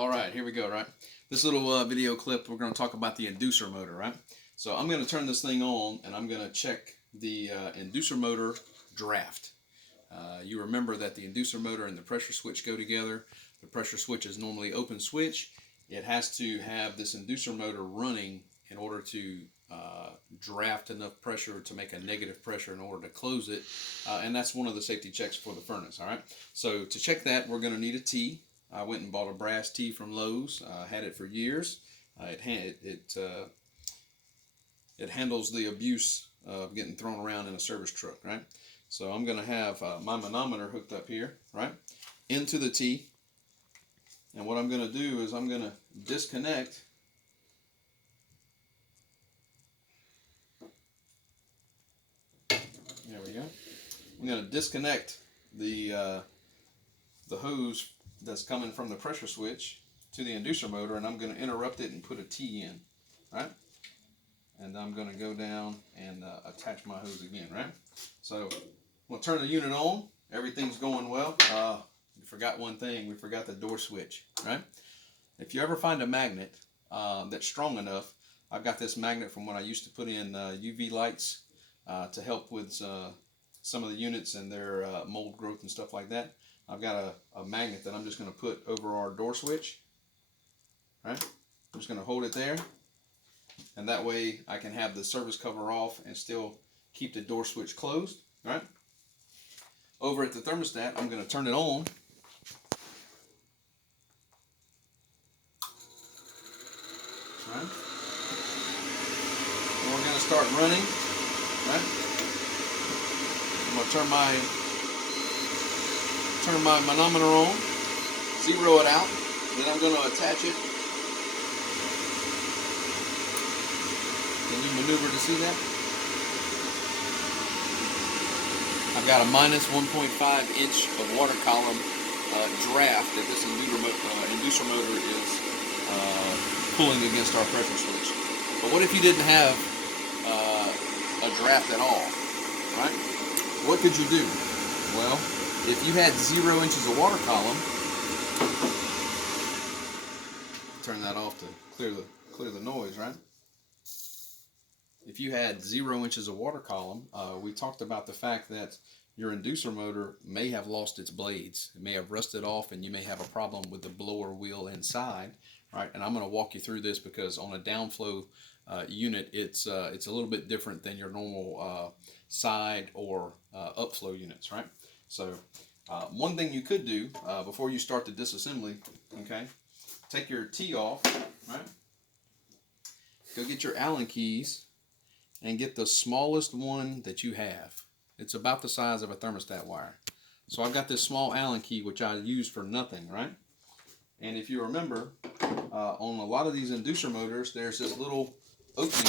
All right, here we go, right? This little video clip, we're going to talk about the inducer motor, right? So I'm going to turn this thing on, and I'm going to check the inducer motor draft. You remember that the inducer motor and the pressure switch go together. The pressure switch is normally open switch. It has to have this inducer motor running in order to draft enough pressure to make a negative pressure in order to close it. And that's one of the safety checks for the furnace, all right? So to check that, we're going to need a T. I went and bought a brass T from Lowe's. Had it for years. It handles the abuse of getting thrown around in a service truck, right? So I'm going to have my manometer hooked up here, right, into the T. And what I'm going to do is I'm going to disconnect there we go. I'm going to disconnect the hose that's coming from the pressure switch to the inducer motor, and I'm going to interrupt it and put a T in, right? And I'm going to go down and attach my hose again, right? So I'm going to turn the unit on. Everything's going well. We forgot one thing. We forgot the door switch, right? If you ever find a magnet that's strong enough, I've got this magnet from when I used to put in UV lights to help with some of the units and their mold growth and stuff like that. I've got a magnet that I'm just going to put over our door switch, right? I'm just going to hold it there, and that way I can have the service cover off and still keep the door switch closed, right? Over at the thermostat, I'm going to turn it on. Right? And we're going to start running, right? I'm going to turn my manometer on, zero it out, then I'm going to attach it. Can you maneuver to see that? I've got a minus 1.5 inch of water column draft that this inducer motor is pulling against our pressure switch. But what if you didn't have a draft at all, right? What could you do? Well, if you had 0 inches of water column, turn that off to clear the noise, right? If you had 0 inches of water column, we talked about the fact that your inducer motor may have lost its blades. It may have rusted off, and you may have a problem with the blower wheel inside, right? And I'm going to walk you through this because on a downflow unit, it's a little bit different than your normal side or upflow units, right? So one thing you could do before you start the disassembly, okay, take your T off, right? Go get your Allen keys and get the smallest one that you have. It's about the size of a thermostat wire. So I've got this small Allen key, which I use for nothing, right? And if you remember, on a lot of these inducer motors, there's this little opening